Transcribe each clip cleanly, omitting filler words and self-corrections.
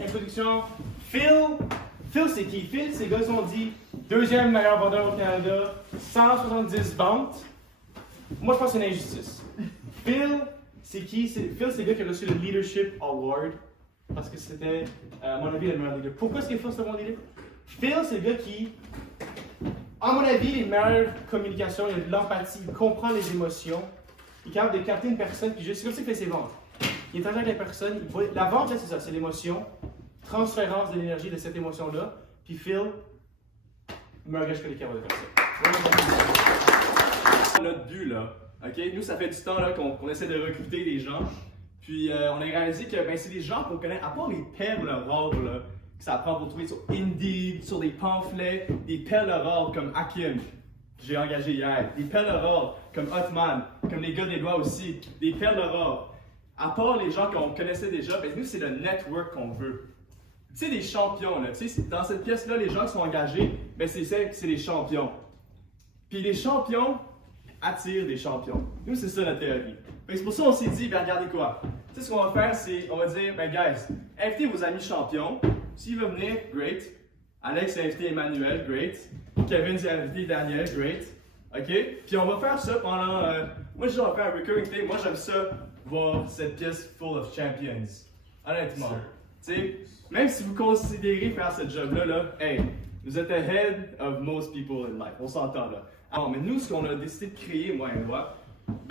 introduction. Phil c'est qui? Phil, ces gars sont dit deuxième meilleur vendeur au Canada, 170 ventes. Moi, je pense que c'est une injustice. Phil, c'est qui? Phil, c'est le gars qui a reçu le Leadership Award parce que c'était, à mon avis, le meilleur leader. Pourquoi est-ce que Phil, c'est le bon leader? Phil, c'est le gars qui, à mon avis, les meilleures communications, il a de l'empathie, il comprend les émotions, il est capable de capter une personne, puis c'est comme ça qu'il fait ses ventes. Il interagit avec la personne, la vente, là, c'est ça, c'est l'émotion, transférence de l'énergie de cette émotion-là, puis Phil, meilleur gars que je connais de faire ça. Notre but, là, ok? Nous, ça fait du temps là, qu'on essaie de recruter des gens, puis on a réalisé que c'est des gens qu'on connaît, à part les perles rares, là, que ça prend pour trouver sur Indeed, sur des pamphlets, des perles rares comme Hakim, que j'ai engagé hier, des perles rares comme Hotman, comme les gars des doigts aussi, des perles rares. À part les gens qu'on connaissait déjà, nous, c'est le network qu'on veut. Tu sais, des champions, là, tu sais, dans cette pièce-là, les gens qui sont engagés, c'est les champions. Puis les champions attirent des champions. Nous, c'est ça notre théorie. C'est pour ça qu'on s'est dit, regardez quoi. Tu sais, ce qu'on va faire, c'est, on va dire, guys, invitez vos amis champions. S'il veut venir, great. Alex a invité Emmanuel, great. Kevin a invité Daniel, great. OK? Puis on va faire ça pendant. Moi, je dis, on va faire un recurring thing. Moi, j'aime ça, voir cette pièce full of champions. Honnêtement. Tu sais, même si vous considérez faire ce job-là, hey, vous êtes ahead of most people in life. On s'entend là. Alors, mais nous, ce qu'on a décidé de créer, moi et moi,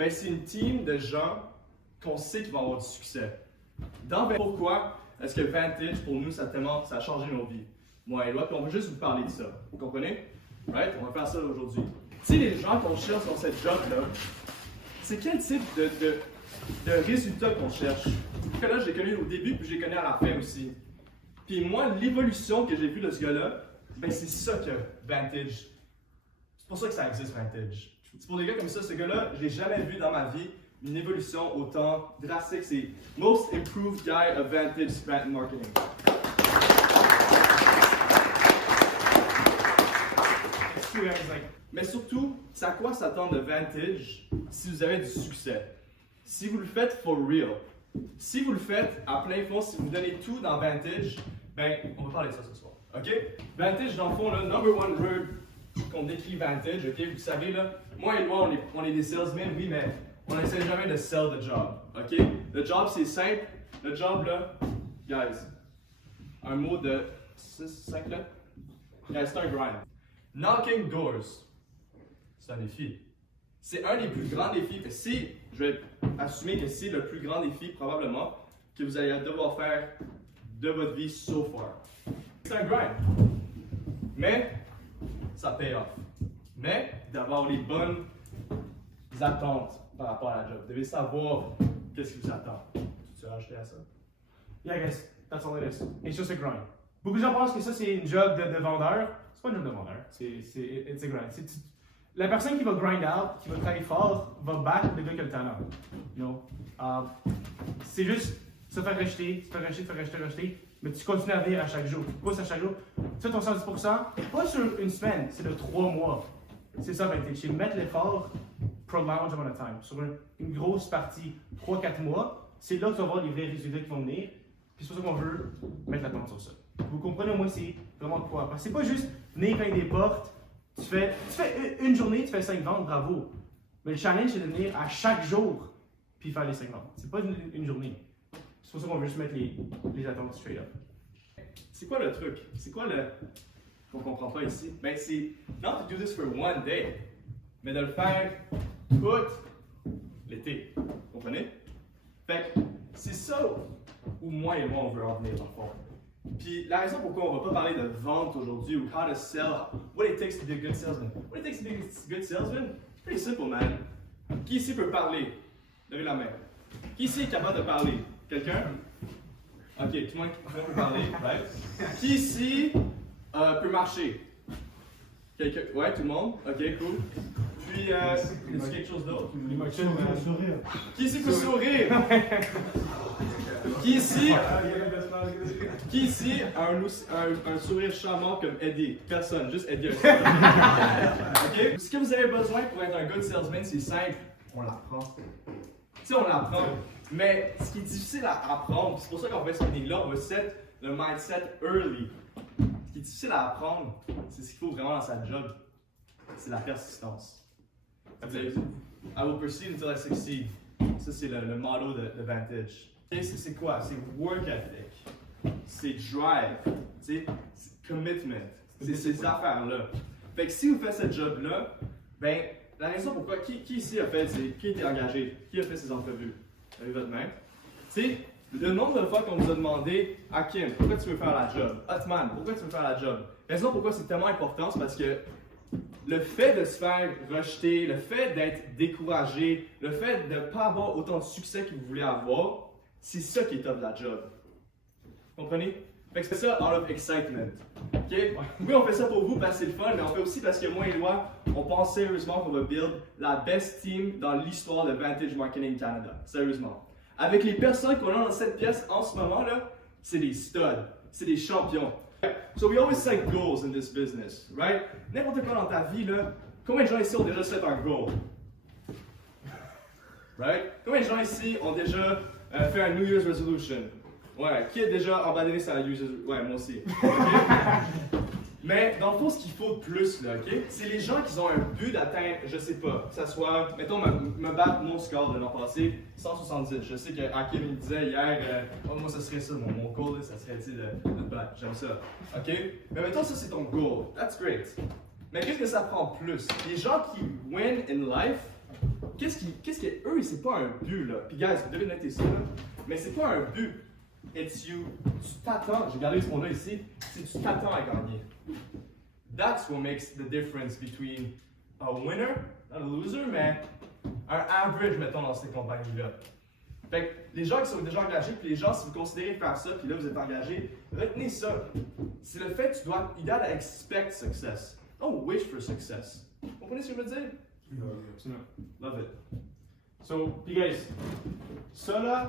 c'est une team de gens qu'on sait qu'ils vont avoir du succès. Pourquoi est-ce que Vantage, pour nous, ça a changé nos vies? Moi et moi, puis on veut juste vous parler de ça. Vous comprenez? Right? On va faire ça aujourd'hui. Tu sais, les gens qu'on cherche dans cette job-là, c'est quel type de résultat qu'on cherche? Que là, je l'ai connu au début, puis je l'ai connu à la fin aussi. Puis moi, l'évolution que j'ai vue de ce gars-là, c'est ça que Vantage. C'est pour ça que ça existe, Vantage. C'est pour des gars comme ça, ce gars-là, je l'ai jamais vu dans ma vie une évolution autant drastique. C'est Most Improved Guy of Vantage Grant Marketing. Mais surtout, c'est à quoi s'attendre de Vantage si vous avez du succès? Si vous le faites for real. Si vous le faites à plein fond, si vous donnez tout dans Vantage, on va parler de ça ce soir. OK? Vantage, dans le fond, le number one word qu'on décrit Vantage, OK? Vous savez, là, moi et moi, on est des salesmen, oui, mais on n'essaie jamais de sell the job. OK? Le job, c'est simple. Le job, là, guys, un mot de 5 lettres. Guys, c'est un grind. Knocking doors, c'est un défi. C'est un des plus grands défis. Je vais assumer que c'est le plus grand défi, probablement, que vous allez devoir faire de votre vie so far. C'est un grind. Mais, ça paye off. Mais, d'avoir les bonnes attentes par rapport à la job. Vous devez savoir qu'est-ce qui vous attend. Tu as rajouté à ça? Yeah, guys, that's all it is. It's just a grind. Beaucoup de gens pensent que ça, c'est une job de vendeur. C'est pas une job de vendeur. It's a grind. La personne qui va grind out, qui va travailler fort, va battre le gars qui a le talent. You know? C'est juste se faire rejeter, mais tu continues à venir à chaque jour. Tu pousses à chaque jour. Tu fais ton 110%, pas sur une semaine, c'est de 3 mois. C'est ça, c'est mettre l'effort prolonged amount of time. Sur une grosse partie, 3-4 mois, c'est là que tu vas voir les vrais résultats qui vont venir. Puis c'est pour ça qu'on veut mettre l'attente sur ça. Vous comprenez au moins c'est vraiment quoi. Parce que c'est pas juste venir cogner des portes. Tu fais une journée, tu fais 5 ventes, bravo. Mais le challenge, c'est de venir à chaque jour puis faire les 5 ventes. C'est pas une journée. C'est pour ça qu'on veut juste mettre les attentes straight up. C'est quoi le truc? C'est quoi le qu'on comprend pas ici? C'est not to do this for one day, mais de le faire tout l'été. Vous comprenez? Fait que c'est ça où moi et moi on veut en venir dans le fond. Puis la raison pourquoi on va pas parler de vente aujourd'hui ou how to sell, what it takes to be a good salesman. What it takes to be a good salesman, c'est pretty simple, man. Qui ici peut parler? Levez la main. Qui ici est capable de parler? Quelqu'un? Ok, tout le monde peut parler, right? Qui ici peut marcher? Quelqu'un? Ouais, tout le monde? Ok, cool. Puis, y a-t-il quelque chose d'autre? Qui ici peut sourire? Qui ici a un sourire charmant comme Eddie? Personne, juste Eddie. Ok? Ce que vous avez besoin pour être un good salesman, c'est simple. On l'apprend. Tu sais, on l'apprend. Mais ce qui est difficile à apprendre, c'est pour ça qu'on fait ce meeting-là, on veut set le mindset early. Ce qui est difficile à apprendre, c'est ce qu'il faut vraiment dans sa job. C'est la persistance. I will proceed until I succeed. Ça, c'est le motto de Vantage. Et c'est quoi? C'est work ethic. C'est drive. C'est commitment. C'est ces affaires-là. Fait que si vous faites ce job-là, ben, la raison pourquoi, qui ici a fait, qui était engagé? Qui a fait ces entrevues? Levez votre main. Tu sais, le nombre de fois qu'on vous a demandé, Hakim, pourquoi tu veux faire la job? Hotman, pourquoi tu veux faire la job? La raison pourquoi c'est tellement important, c'est parce que le fait de se faire rejeter, le fait d'être découragé, le fait de ne pas avoir autant de succès que vous voulez avoir, c'est ça qui est top de la job. Comprenez? Fait que c'est ça, out of excitement. OK? Oui, on fait ça pour vous parce que c'est le fun, mais on fait aussi parce que moi et Éloi, on pense sérieusement qu'on va build la best team dans l'histoire de Vantage Marketing Canada. Sérieusement. Avec les personnes qu'on a dans cette pièce en ce moment, là, c'est des studs, c'est des champions. So we always set goals in this business, right? N'importe quoi dans ta vie, là, combien de gens ici ont déjà set un goal? Right? Combien de gens ici ont déjà fait un New Year's Resolution? Ouais, qui a déjà abandonné sa New Year's Resolution? Ouais, moi aussi. Okay? Mais dans le fond, ce qu'il faut de plus, là, ok? C'est les gens qui ont un but d'atteindre, je sais pas, que ça soit, mettons, me battre mon score de l'an passé, 170. Je sais que Hakim il disait hier, oh, moi ça serait ça, mon goal, ça serait de battre. J'aime ça. Ok? Mais mettons, ça c'est ton goal. That's great. Mais qu'est-ce que ça prend plus? Les gens qui win in life, qu'est-ce que eux, c'est pas un but, là. Puis, guys, vous devez noter ça, là. Mais c'est pas un but. It's you. Tu t'attends, j'ai gardé ce mot-là ici, c'est tu t'attends à gagner. That's what makes the difference between a winner, not a loser, mais un average, mettons, dans ces compagnies-là. Fait que les gens qui sont déjà engagés, puis les gens, si vous considérez faire ça, puis là vous êtes engagé, retenez ça. C'est le fait que you gotta expect success. Don't wish for success. Vous comprenez ce que je veux dire? Absolument. Love it. So, puis guys, ça là,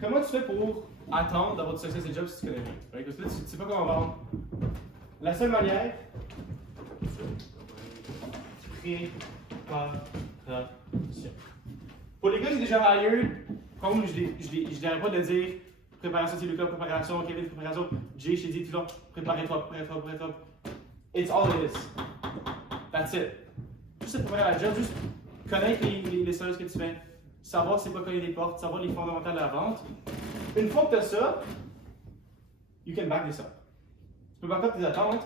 comment tu fais pour attendre d'avoir du succès des jobs si tu connais rien? Right? Parce que là, tu sais pas comment vendre. La seule manière, préparation. Pour les gars qui sont déjà hired, comme je dirais pas de dire préparation, c'est Lucas, préparation, Kevin, préparation, Jay, je t'ai dit tout le temps, préparez-toi. It's all it is. That's it. Juste se préparer à la job, juste connaître les services que tu fais, savoir c'est quoi cogner des portes, savoir les fondamentales de la vente. Une fois que tu as ça, you can back this up. Tu peux back up tes attentes.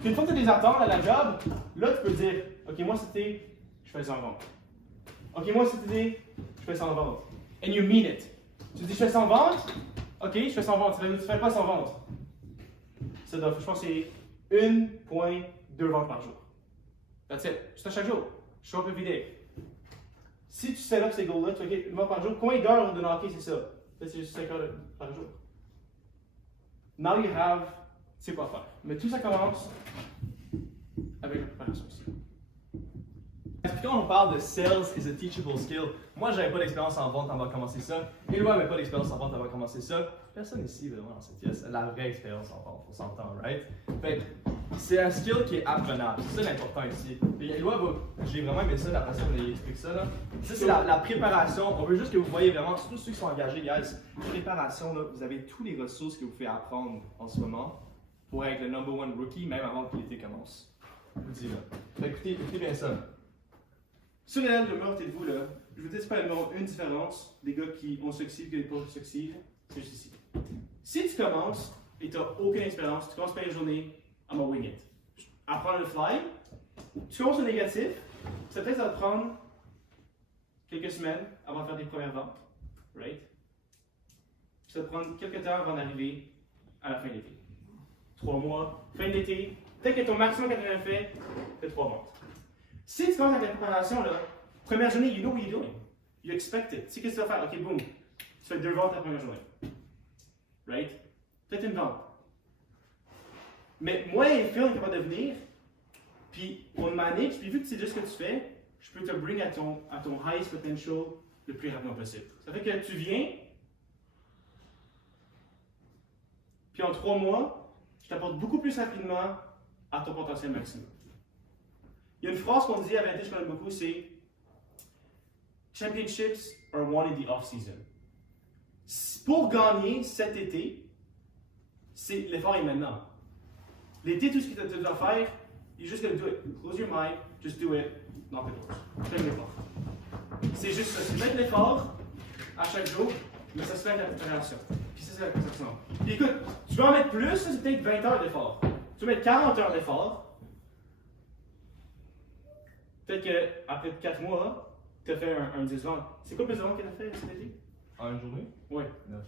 Puis une fois que tu as des attentes à la job, là tu peux dire, ok, moi c'était, je fais ça en vente. Ok, moi c'était, je fais ça en vente. And you mean it. Tu dis, je fais ça en vente, ok, je fais ça en vente. Tu fais pas ça en vente. Ça doit, je pense que c'est 1,2 ventes par jour. That's it. Juste à chaque jour. Show up every day. Si tu set up ces goals-là, tu fais OK, une fois par jour, combien d'heures de hockey c'est ça? Peut-être c'est juste 5 heures par jour. Now you have, tu sais quoi faire. Mais tout ça commence avec la préparation aussi. Quand on parle de sales is a teachable skill, moi j'avais pas d'expérience en vente avant de commencer ça. Éloi n'avait pas d'expérience en vente avant de commencer ça. Personne ici vraiment dans cette pièce a la vraie expérience en vente, on s'entend, right? Fait que c'est un skill qui est apprenable, c'est ça l'important ici. Et Éloi, j'ai vraiment aimé ça, la façon dont il explique ça là. Ça c'est la préparation, on veut juste que vous voyez vraiment, surtout ceux qui sont engagés, guys, préparation là, vous avez tous les ressources que vous pouvez apprendre en ce moment pour être le number one rookie, même avant que l'été commence. Je vous dis là. Fait écoutez bien ça. Sur le numéro de vous, là, je vous dis, c'est pas le numéro une différence des gars qui ont succès et qui n'ont pas succès, c'est juste ici. Si tu commences et tu n'as aucune expérience, tu commences pas une journée, I'm gonna wing it. Apprendre le fly, tu commences au négatif, ça peut-être ça va te prendre quelques semaines avant de faire tes premières ventes, right? Ça va te prendre quelques temps avant d'arriver à la fin de l'été. 3 mois, fin de l'été, peut-être que ton maximum que tu as fait, c'est 3 ventes. Si tu commences avec la préparation, là, première journée, you know what you're doing. You expect it. Tu sais qu'est-ce que tu vas faire? Ok, boom. Tu fais 2 ventes la première journée. Right? Peut-être une vente. Mais moi et Phil, on est capable de venir, puis on manage, puis vu que c'est juste ce que tu fais, je peux te bring à ton highest potential le plus rapidement possible. Ça fait que tu viens, puis en 3 mois, je t'apporte beaucoup plus rapidement à ton potentiel maximum. Il y a une phrase qu'on dit à Vantage qu'on aime beaucoup, c'est Championships are won in the off-season. Pour gagner cet été, l'effort est maintenant. L'été, tout ce que tu dois faire, you just gotta do it. Close your mind, just do it, knock it doors. Fais l'effort. C'est juste ça, c'est mettre l'effort à chaque jour, mais ça se fait avec la préparation. Puis ça, c'est la concentration. Puis écoute, tu veux en mettre plus, ça, c'est peut-être 20 heures d'effort. Tu veux mettre 40 heures d'effort. Peut-être qu'après 4 mois, tu as fait un 10 ventes. C'est quoi le plus de ventes que tu as fait cet été? En une journée? Oui. 9.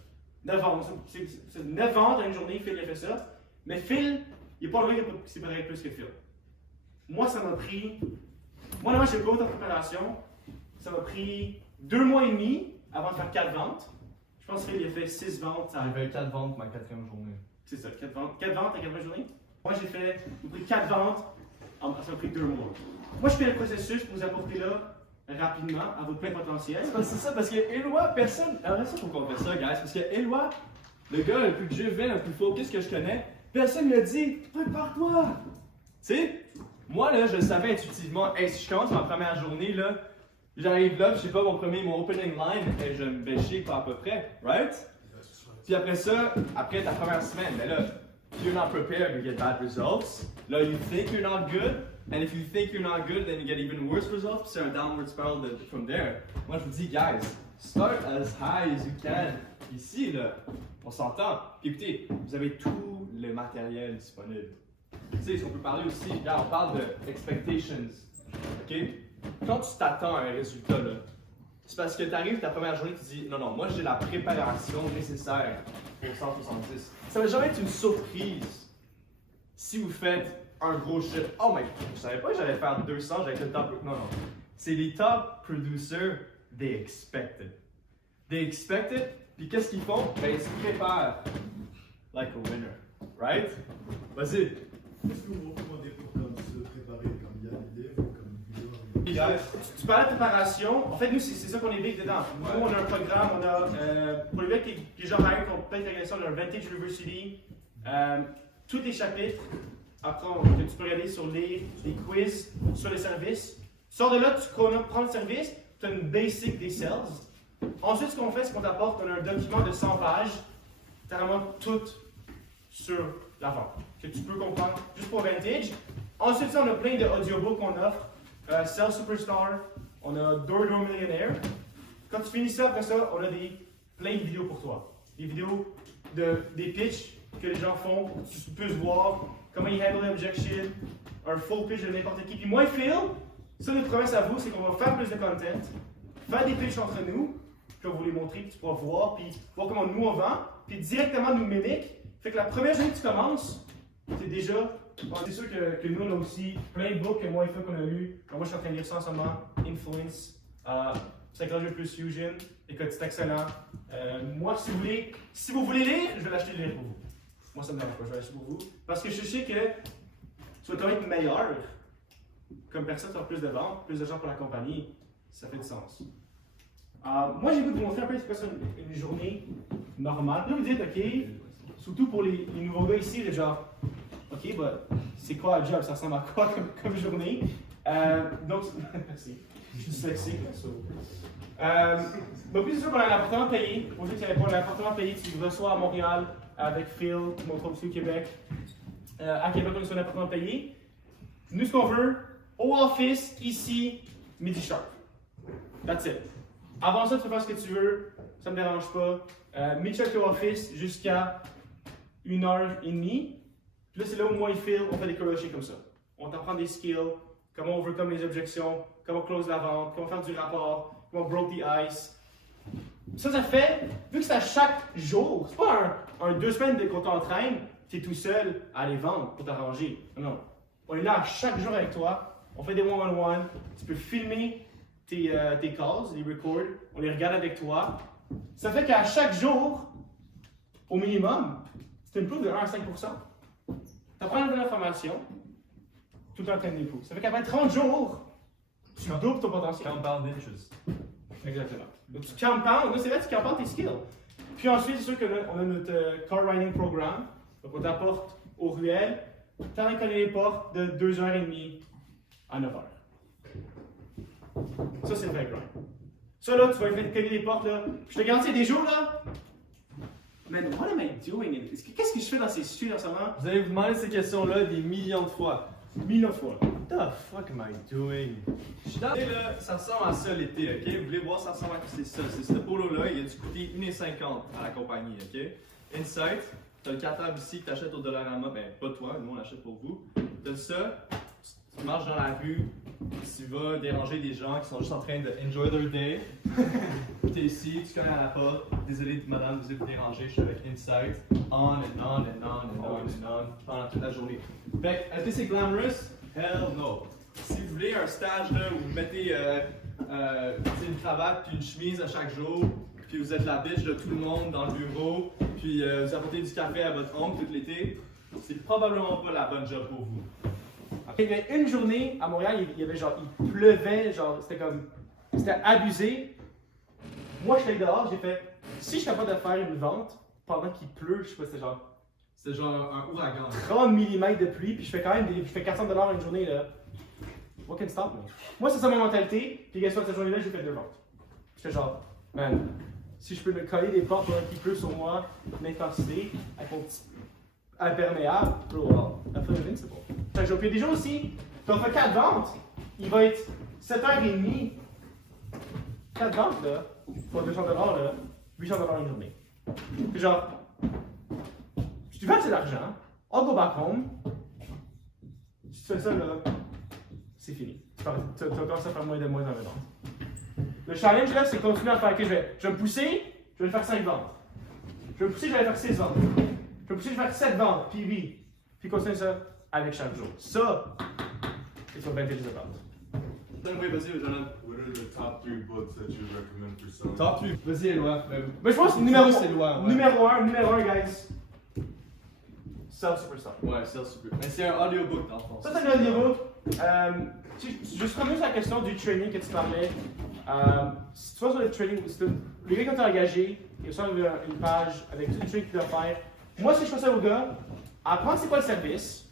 9 ventes. C'est 9 ventes en une journée, Phil a fait ça. Mais Phil, il n'est pas loin que c'est pareil plus que Phil. Moi, ça m'a pris. Moi, normalement, j'ai pas autant de préparation. Ça m'a pris 2 mois et demi avant de faire 4 ventes. Je pense que Phil il a fait 6 ventes. J'ai fait 4 ventes ma 4e journée. C'est ça, 4 ventes. 4 ventes en 4 journées. Moi, j'ai fait. Ça m'a pris 4 ventes. Ça m'a pris 2 mois. Moi, je fais le processus pour vous apporter là rapidement à votre plein potentiel. C'est ça, parce que Éloi, personne. Alors, ça, faut qu'on fasse ça, guys. Parce que Éloi, le gars le plus driven, le plus focus que je connais, personne ne m'a dit prépare-toi. Tu sais, moi, là, je le savais intuitivement. Hey, si je commence ma première journée, là, j'arrive là, je sais pas, mon opening line, et je me bêchis pas à peu près, right? Puis après ça, après ta première semaine, ben là, if you're not prepared, you get bad results. Là, you think you're not good. And if you think you're not good, then you get even worse results. Puis c'est un downward spiral from there. Moi, je vous dis, guys, start as high as you can. Ici, là, on s'entend. Puis écoutez, vous avez tout le matériel disponible. Tu sais, on peut parler aussi, là, on parle de expectations. OK? Quand tu t'attends à un résultat, là, c'est parce que tu arrives ta première journée, tu dis, non, non, moi, j'ai la préparation nécessaire pour 170. Ça va jamais être une surprise si vous faites un gros shit. Oh my god, je savais pas que j'allais faire 200, j'avais le top. Non, non. C'est les top producers, they expect it. They expect it, puis qu'est-ce qu'ils font? Ben, ils se préparent like a winner. Right? Vas-y. Est-ce que vous recommandez pour comme se préparer comme Yann l'élève ou comme Victor? Tu parlais de préparation. En fait, nous, c'est ça qu'on est big dedans. Nous, on a un programme, on a, pour les gars qui déjà hire, qui ont peut-être regardé ça, on a un Vintage University. Tous les chapitres, après, tu peux regarder sur les quiz, sur les services. Tu sors de là, tu prends le service, tu as une basic des sales. Ensuite, ce qu'on fait, c'est qu'on t'apporte, on a un document de 100 pages, tu as vraiment tout sur la vente, que tu peux comprendre juste pour Vintage. Ensuite, on a plein d'audiobooks qu'on offre. Sales Superstar, on a Door Millionaire. Quand tu finis ça, après ça, on a plein de vidéos pour toi. Des vidéos des pitchs que les gens font, pour que tu puisses voir comment ils handle l'objection, un full pitch de n'importe qui. Puis moi, Phil, ça, notre promesse à vous, c'est qu'on va faire plus de content, faire des pitchs entre nous, puis on va vous les montrer, puis tu pourras voir, puis voir comment nous on vend, puis directement nous mimique. Fait que la première journée que tu commences, c'est déjà. Bon, c'est sûr que nous, on a aussi plein de books que moi et Phil qu'on a lu. Moi, je suis en train de lire ça en ce moment. Influence, Psychology plus Fusion. Écoute, c'est excellent. Moi, si vous voulez lire, je vais l'acheter de lire pour vous. Moi, ça me dérange pas, je vais l'acheter pour vous. Parce que je sais que tu vas quand même être meilleur. Comme personne, tu as plus de ventes, plus de gens pour la compagnie. Ça fait du sens. Moi, j'ai voulu vous montrer un peu c'est quoi ça, une journée normale. Là, vous dites, OK, surtout pour les nouveaux gars ici, genre, OK, bah, c'est quoi le job? Ça ressemble à quoi comme journée? Donc, merci. Je suis dyslexique, ça. Donc, c'est sûr qu'on a un appartement payé. Pour ceux qui ne savaient pas, on a un appartement payé. Tu le reçois à Montréal avec Phil, qui montre aussi au Québec. À Québec, on a un appartement payé. Nous, ce qu'on veut, au office, ici, midi sharp. That's it. Avant ça, tu peux faire ce que tu veux. Ça ne me dérange pas. Midi sharp au office jusqu'à 1h30. Puis là, c'est là où moi et Phil, on fait des coachings comme ça. On t'apprend des skills, comment on overcome les objections, comment close la vente, comment faire du rapport, comment broke the ice. Ça fait, vu que c'est à chaque jour, c'est pas un 2 semaines qu'on t'entraîne, tu es tout seul à aller vendre pour t'arranger. Non. On est là à chaque jour avec toi, on fait des one-on-one, tu peux filmer tes calls, les records, on les regarde avec toi. Ça fait qu'à chaque jour, au minimum, c'est une preuve de 1 à 5%. Tu apprends une nouvelle information, tout en train de l'époux. Ça fait qu'après 30 jours, tu doubles ton potentiel. Compound interest. Exactement. Donc tu compounds, là c'est vrai, tu compounds tes skills. Puis ensuite, c'est sûr qu'on a notre car riding programme. Donc on t'apporte au ruelle, tu as cogner les portes de 2h30 à 9h. Ça, c'est le vrai grind. Ça là, tu vas cogner les portes là. Je te garantis, des jours là, man, what am I doing? Qu'est-ce que je fais dans ces streets en ce moment? Vous allez vous demander ces questions-là des millions de fois. Millions de fois. What the fuck am I doing? Je suis dans... là, ça ressemble à ça l'été, ok? Vous voulez voir ça ressemble à quoi? C'est ça, c'est ce polo-là, il a dû coûter 1,50$ à la compagnie, ok? Insight, t'as le cartable ici que t'achètes au Dollarama, ben pas toi, nous on l'achète pour vous. T'as ça, tu marches dans la rue, tu vas déranger des gens qui sont juste en train de enjoy their day. T'es ici, tu connais à la porte, désolé madame, vous êtes dérangé, je suis avec Insight. On and on and on and on and on pendant toute la journée. Fait que, est-ce que c'est glamorous? Hell no. Si vous voulez un stage là, où vous mettez une cravate puis une chemise à chaque jour, puis vous êtes la bitch de tout le monde dans le bureau, puis vous apportez du café à votre oncle tout l'été, c'est probablement pas la bonne job pour vous. Il y avait une journée à Montréal, il y avait genre, il pleuvait, genre, c'était abusé. Moi, je suis dehors, j'ai fait, si je suis capable de faire une vente pendant qu'il pleut, je sais pas, C'est genre un ouragan. 30 mm de pluie, puis je fais quand même je fais 400$ une journée, là. What can stop me? Moi, c'est ça ma mentalité, puis qu'est-ce que cette journée-là, j'ai fait 2 ventes. J'étais genre, man, si je peux me coller des portes pendant qu'il pleut sur moi, l'intensité, avec mon petit imperméable, bro, la fin de ligne, c'est bon. Fait que puis des jours aussi, tu as fait 4 ventes, il va être 7h30. 4 ventes, là, pour 200$, là, 800$ une journée. Puis genre, si tu veux assez d'argent, I'll go back home. Si tu fais ça, là, c'est fini. Tu vas commencer à faire moins de moins dans les ventes. Le challenge, là, c'est continuer à faire, ok, je vais me pousser, je vais faire 5 ventes. Je vais me pousser, je vais faire 6 ventes. Je vais me pousser, je vais faire 7 ventes, puis 8. Puis continuer ça avec chaque jour. Ça, c'est ce qu'on va faire Oui, vas-y, Jonathan. What are the top 3 books that you recommend for selling? Top 3. Vas-y, Éloi. Mais je pense que numéro 1, guys. Sell Superstar. Ouais, c'est super. Mais c'est un audiobook dans le fond. Ça, c'est un audiobook. Je reviens sur la question du training que tu parlais. Si tu vas sur le training, les gars qui t'ont engagé, ils reçoivent une page avec tout le training que tu dois faire. Moi, ce que je fais ça aux gars, apprendre c'est quoi le service,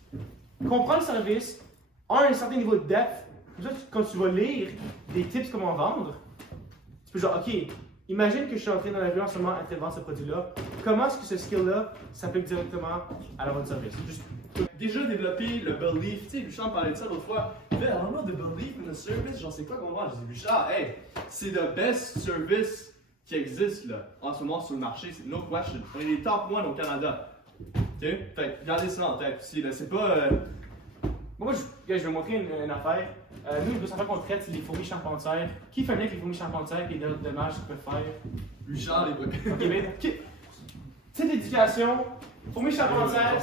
comprendre le service, un certain niveau de depth. Comme ça, quand tu vas lire des tips comment vendre, tu peux genre, ok, imagine que je suis entré dans la vie en ce moment à te vendre ce produit-là. Comment est-ce que ce skill-là s'applique directement à la vente de service? Déjà développer le belief, tu sais, Bouchard parlait de ça l'autre fois. I don't know the belief in the service, j'en sais quoi qu'on vend. J'ai dit, Bouchard, hey, c'est le best service qui existe là, en ce moment sur le marché, c'est no question. On est les top 1 au Canada. Ok? Fait que gardez ça en tête aussi, là, c'est pas. Moi, je vais vous montrer une affaire. Nous, les affaires qu'on traite, c'est les fourmis charpentières. Qui fait bien avec les fourmis charpentières et les dommages qu'ils peuvent faire? Bouchard, les gars. Ok, mais. Petite éducation, fourmis charpentières.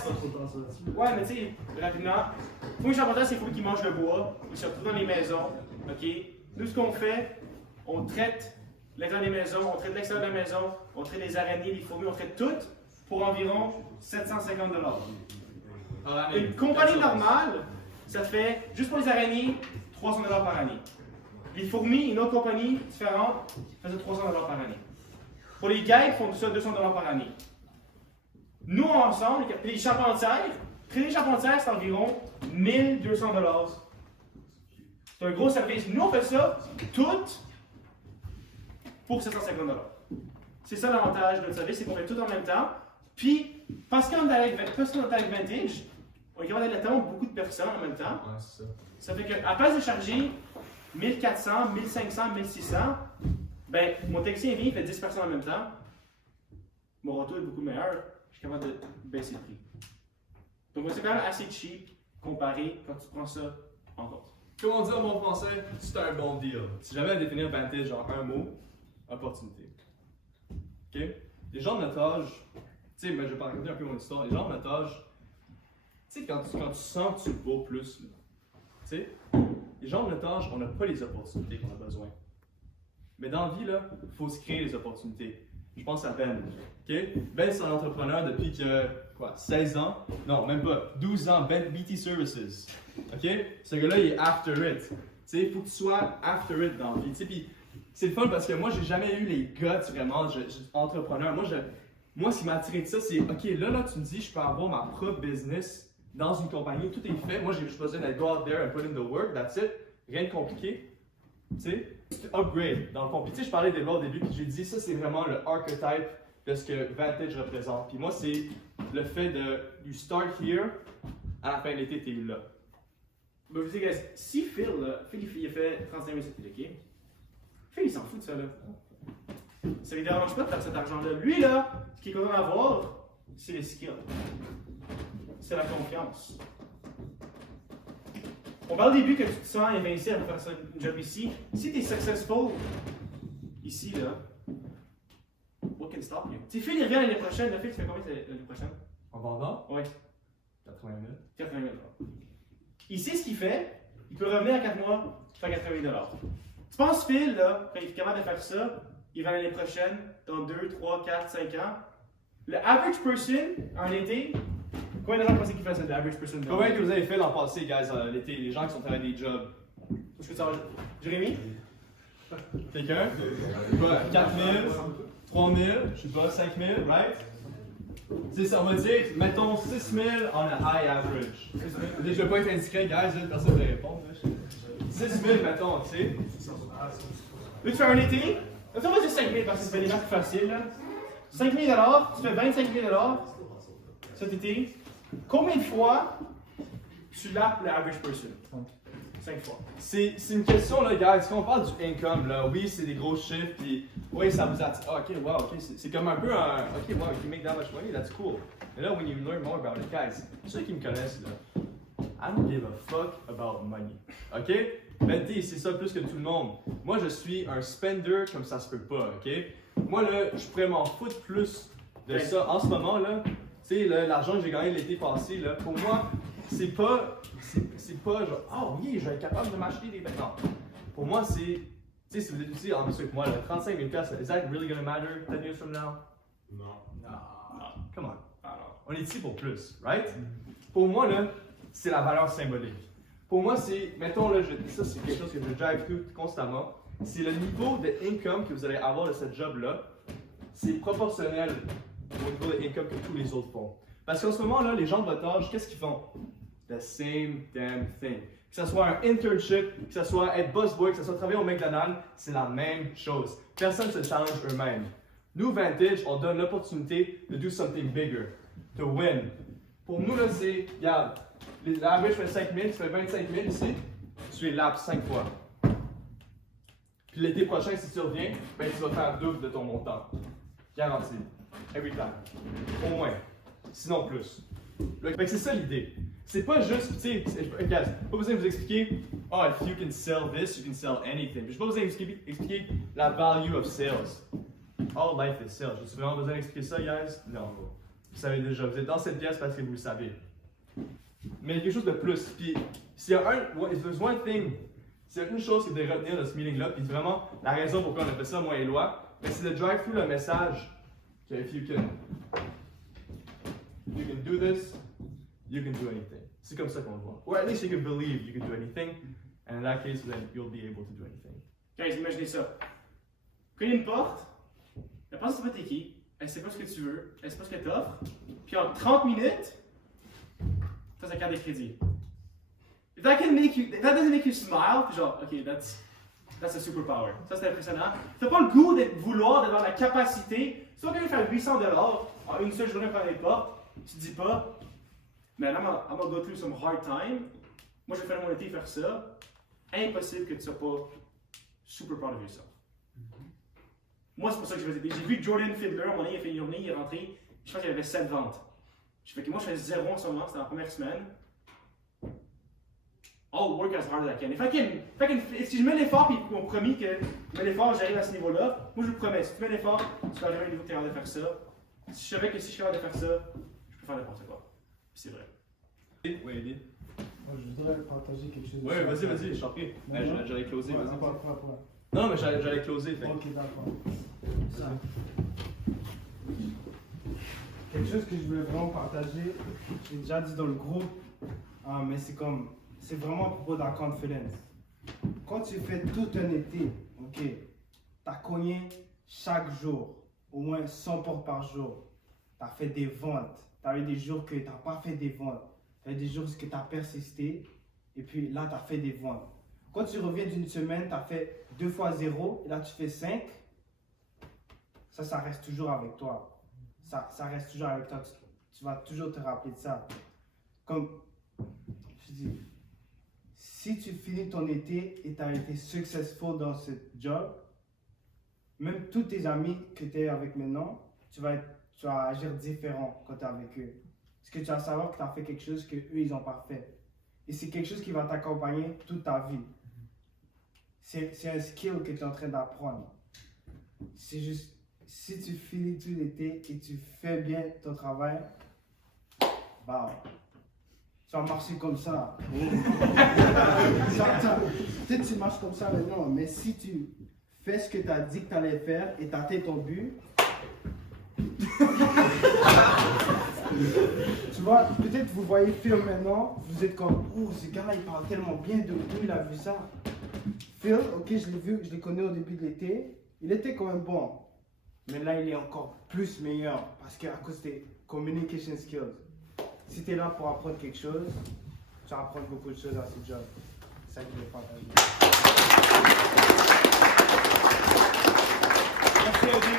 Ouais, mais tu sais, rapidement. Fourmis charpentières, c'est les fourmis qui mangent le bois. Ils se retrouvent dans les maisons. Ok? Nous, ce qu'on fait, on traite l'intérieur des maisons, on traite l'extérieur de la maison, on traite les araignées, les fourmis, on traite toutes pour environ 750$. Une compagnie normale, ça te fait, juste pour les araignées, 300$ par année. Les fourmis, une autre compagnie différente, faisait 300$ par année. Pour les guêpes, ils font ça 200$ par année. Nous, ensemble, les charpentières, traiter les charpentières, c'est environ 1200$. C'est un gros service. Nous, on fait ça tout pour 750$. C'est ça l'avantage de notre service, c'est qu'on fait tout en même temps. Puis, parce qu'on est avec Vantage, on est capable d'aller tellement beaucoup de personnes en même temps. Ouais, c'est ça. Ça fait qu'à place de charger 1400, 1500, 1600, ben, mon technicien vient, il fait 10 personnes en même temps. Mon retour est beaucoup meilleur. Je suis capable de baisser le prix. Donc, c'est quand même assez cheap comparé quand tu prends ça en compte. Comme on dit en bon français, c'est un bon deal. Si j'avais à définir Vantage en un mot, opportunité. Ok? Les gens de notre âge, tu sais, mais je vais raconter un peu mon histoire. Les gens de notre âge, tu sais, quand tu sens que tu vaux plus, tu sais, les gens de notre âge, on n'a pas les opportunités qu'on a besoin. Mais dans la vie, là, il faut se créer les opportunités. Je pense à Ben. Okay? Ben, c'est un entrepreneur depuis que, 16 ans? Non, même pas. 12 ans, Ben BT Services. OK? Ce gars-là, il est after it. Tu sais, il faut que tu sois after it dans la vie. Puis, c'est le fun parce que moi, j'ai jamais eu les guts vraiment, entrepreneur. Moi, ce qui m'a attiré de ça, c'est, OK, là, tu me dis, je peux avoir ma propre business dans une compagnie, tout est fait. Moi, j'ai juste besoin d'aller go out there and put in the work, that's it. Rien de compliqué. Tu sais, upgrade dans le fond. Puis tu sais, je parlais d'Éloi au début, puis j'ai dit ça, c'est vraiment le archetype de ce que Vantage représente. Puis moi, c'est le fait de you start here, à la fin de l'été, t'es là. Mais vous savez, guys, si Phil, là, il a fait 35 000 cet été, ok? Phil, il s'en fout de ça, là. Ça ne lui dérange pas de faire cet argent-là. Lui, là, ce qu'il est content d'avoir, c'est les skills. C'est la confiance. On parle au début que tu te sens invincible à faire ce job ici. Si tu es successful, ici, là, what can stop you? Si Phil, il revient l'année prochaine, Phil, tu fais combien l'année prochaine? En vendant? Ouais. 80 000. 80 000 $. Il sait ce qu'il fait, il peut revenir à 4 mois, faire 80 000 $. Tu penses, Phil, là, quand il est capable de faire ça, il va l'année prochaine, dans 2, 3, 4, 5 ans. Le average person, en été, combien d'argent pensez qu'il fait ça, le average person? Combien que vous avez fait l'an passé, guys, l'été, les gens qui sont travaillés des jobs? Est-ce que ça va? Jérémy? Quelqu'un? Quoi? 4 000? 3 000? Je sais pas, 5 000, right? Tu sais, ça, on va dire, mettons 6 000 on a high average. Je vais pas être indiscret, guys, là, personne ne va répondre. 6 000, mettons, tu sais. Là, tu fais un été. Là, on va dire 5 000 parce que c'est des maths facile, là. 5 000 $, tu fais 25 000 $ cet été. Combien de fois tu lapes le average person? 5 fois. C'est une question, là, guys, quand on parle du income, là, oui, c'est des gros chiffres, puis oui, ça vous attire. Ah, ok, wow, ok, c'est comme un peu un. Ok, wow, if you make that much money, that's cool. Mais là, when you learn more about it, guys, ceux qui me connaissent, là, I don't give a fuck about money. Ok? Benty, c'est ça plus que tout le monde. Moi, je suis un spender comme ça se peut pas, ok? Moi, là, je pourrais m'en foutre plus de ça. En ce moment, là, tu sais, l'argent que j'ai gagné l'été passé, là, pour moi, c'est pas genre, oh oui, je vais être capable de m'acheter des vêtements. Pour moi, c'est, tu sais, si vous êtes aussi en dessous que moi, là, 35 000 $, is that really gonna matter 10 years from now? Non. Come on. On est ici pour plus, right? Pour moi, là, c'est la valeur symbolique. Pour moi, c'est, mettons, là, ça c'est quelque chose que je drive through constamment, c'est le niveau de income que vous allez avoir de ce job-là, c'est proportionnel au niveau de income que tous les autres font. Parce qu'en ce moment, là, les gens de votre âge, qu'est-ce qu'ils font? The same damn thing. Que ce soit un internship, que ce soit être busboy, que ce soit travailler au McDonald's, c'est la même chose. Personne ne se challenge eux-mêmes. Nous, Vantage, on donne l'opportunité de do something bigger, to win. Pour nous, là, c'est, regarde, l'average fait 5 000, tu fais 25 000 ici, tu les lapes 5 fois. Puis l'été prochain, si tu reviens, ben, tu vas faire double de ton montant. Garanti. Every time. Au moins. Sinon plus. Fait que c'est ça l'idée. C'est pas juste, tu sais, pas besoin de vous expliquer, oh, if you can sell this, you can sell anything. J'ai pas besoin d'expliquer la value of sales. All life is sales. J'ai vraiment besoin d'expliquer ça, guys? Non. Vous savez déjà, vous êtes dans cette pièce parce que vous le savez. Mais il y a quelque chose de plus. Puis, s'il y a if there's one thing, s'il y a une chose qui devrait retenir de ce meeting-là, puis vraiment, la raison pourquoi on a fait ça, moi et Éloi, c'est de drive through le message que if you can do this, you can do anything. C'est comme ça qu'on le voit. Or at least you can believe you can do anything, and in that case, then you'll be able to do anything. Guys, imaginez ça. Quand il y a une porte, la personne ne sait pas t'es qui, elle sait pas ce que tu veux, elle sait pas ce que t'offres, puis en 30 minutes, t'as sa carte de crédit. If that doesn't make you smile, puis genre, ok, that's a superpower. Ça, c'est impressionnant. T'as pas le goût de vouloir, d'avoir la capacité. Si on peut faire 800 $ en une seule journée par les portes, tu te dis pas, man, I'm gonna go through some hard time. Moi, je vais faire mon été faire ça. Impossible que tu sois pas super proud of yourself. Moi, c'est pour ça que j'ai vu Jordan Fiddler, à un moment donné, il a fait une journée, il est rentré, je pense qu'il y avait 7 ventes. Je fais que moi, je fais 0 en ce moment, c'était la première semaine. I'll work as hard as I can. Si je mets l'effort, puis ils m'ont promis que je mets l'effort, j'arrive à ce niveau-là, moi je vous promets, si tu mets l'effort, tu vas arriver à un niveau que tu es capable de faire ça. Si je savais que si je suis capable de faire ça, je peux faire n'importe quoi. Puis c'est vrai. Oui, Eddie. Moi, je voudrais partager quelque chose. Oui, vas-y, je t'en prie. J'allais closer, Ouais, vas-y. pas. Non, mais j'allais closer, fait. Ok, d'accord. Quelque chose que je voulais vraiment partager, j'ai déjà dit dans le groupe, mais c'est vraiment à propos de la confidence. Quand tu fais tout un été, ok, t'as cogné chaque jour, au moins 100 portes par jour, t'as fait des ventes, t'as eu des jours que t'as pas fait des ventes, t'as eu des jours que t'as persisté, et puis là t'as fait des ventes. Quand tu reviens d'une semaine, t'as fait 2 fois 0, et là tu fais 5, ça reste toujours avec toi. ça reste toujours avec toi. Tu vas toujours te rappeler de ça. Comme je dis, si tu finis ton été et tu as été successful dans ce job, même tous tes amis que tu es avec maintenant, tu vas agir différent quand tu es avec eux. Parce que tu vas savoir que tu as fait quelque chose qu'eux, ils n'ont pas fait. Et c'est quelque chose qui va t'accompagner toute ta vie. C'est un skill que tu es en train d'apprendre. C'est juste, si tu finis tout l'été et tu fais bien ton travail, bah, tu vas marcher comme ça. Peut-être tu marches comme ça maintenant, mais si tu fais ce que tu as dit que tu allais faire et tu as atteint ton but, tu vois, peut-être vous voyez Phil maintenant, vous êtes comme, oh, ce gars-là, il parle tellement bien de où il a vu ça. Phil, ok, je l'ai vu, je l'ai connu au début de l'été, il était quand même bon. Mais là, il est encore plus meilleur parce qu'à cause des communication skills. Si tu es là pour apprendre quelque chose, tu vas apprendre beaucoup de choses à ce job. C'est ça que je vais partager. Merci Eddie.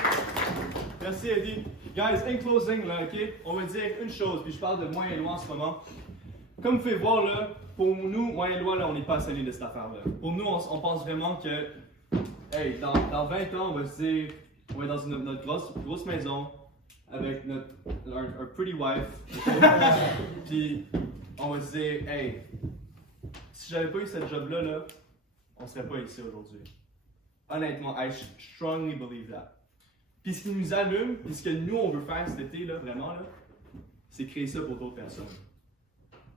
Merci Eddie. Guys, in closing, là, ok, on va dire une chose, puis je parle de moi et Loin en ce moment. Comme vous pouvez voir, là, pour nous, moi et Loin, là, on n'est pas assaillis de cette affaire-là. Pour nous, on pense vraiment que, hey, dans 20 ans, on va se dire, on va être dans notre grosse maison, avec un pretty wife, puis on va se dire, hey, si j'avais pas eu cette job-là, là, on serait pas ici aujourd'hui. Honnêtement, I strongly believe that. Puis ce qui nous allume, puis ce que nous on veut faire cet été, là, vraiment, là, c'est créer ça pour d'autres personnes.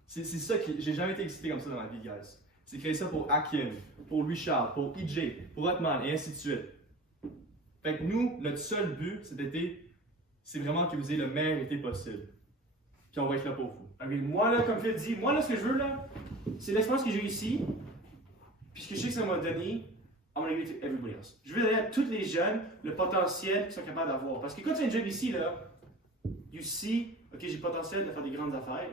C'est ça que j'ai jamais été excité comme ça dans ma vie, guys. C'est créer ça pour Akin, pour Louis Charles, pour EJ, pour Hotman, et ainsi de suite. Fait que nous, notre seul but cet été, c'est vraiment que vous ayez le meilleur été possible. Puis on va être là pour vous. Okay, moi, là, comme Phil dit, moi, là, ce que je veux, là, c'est l'expérience que j'ai eue ici, puis ce que je sais que ça m'a donné, I'm gonna give it to everybody else. Je veux donner à tous les jeunes le potentiel qu'ils sont capables d'avoir. Parce que quand tu as un job ici, là, you see, ok, j'ai le potentiel de faire des grandes affaires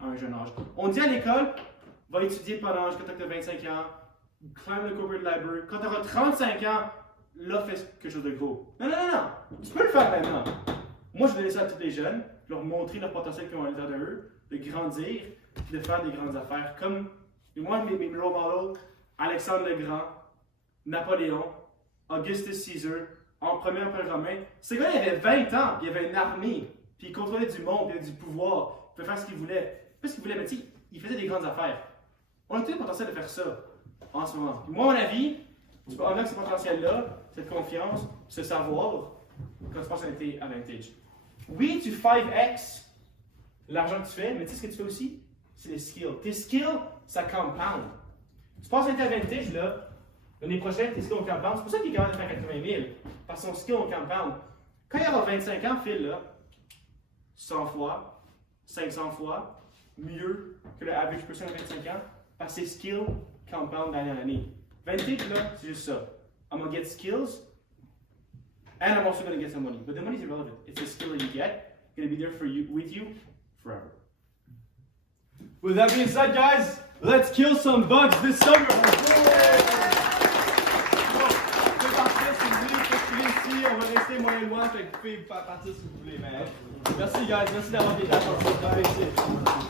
à un jeune âge. On dit à l'école, va étudier pendant jusqu'à tu as 25 ans, climb le corporate library. Quand tu auras 35 ans, là, fais quelque chose de gros. Non, non, non, non. Tu peux le faire maintenant. Moi, je vais donner ça à tous les jeunes, leur montrer leur potentiel qu'ils ont à l'intérieur d'eux, de grandir, de faire des grandes affaires. Comme moi, mes role models, Alexandre le Grand, Napoléon, Augustus Caesar, empereur romain. Ce gars, il avait 20 ans, il avait une armée, puis il contrôlait du monde, il avait du pouvoir, il pouvait faire ce qu'il voulait. Pas ce qu'il voulait, mais tu sais, il faisait des grandes affaires. On a tout le potentiel de faire ça en ce moment. Puis moi, à mon avis, tu peux enlever ce potentiel-là, cette confiance, ce savoir, quand tu passes un été à Vintage. Oui, tu 5x l'argent que tu fais, mais tu sais ce que tu fais aussi? C'est les skills. Tes skills, ça compound. Tu passes un été à Vintage, là, l'année prochaine, tes skills vont compound. C'est pour ça qu'il est capable de faire 80 000, parce que son skill va compound. Quand il aura 25 ans, Phil, là, 100 fois, 500 fois, mieux que le average person à 25 ans, parce que ses skills compound d'année en année. Vintage, là, c'est juste ça. I'm gonna get skills, and I'm also gonna get some money. But the money is irrelevant. It's a skill that you get, gonna be there for you, with you, forever. With that being said, guys, let's kill some bugs this summer. C'est parfait, si vous voulez postuler ici, on va rester moyen loin, fait que vous pouvez partir si vous voulez. Mais merci, guys, merci d'avoir été attentifs.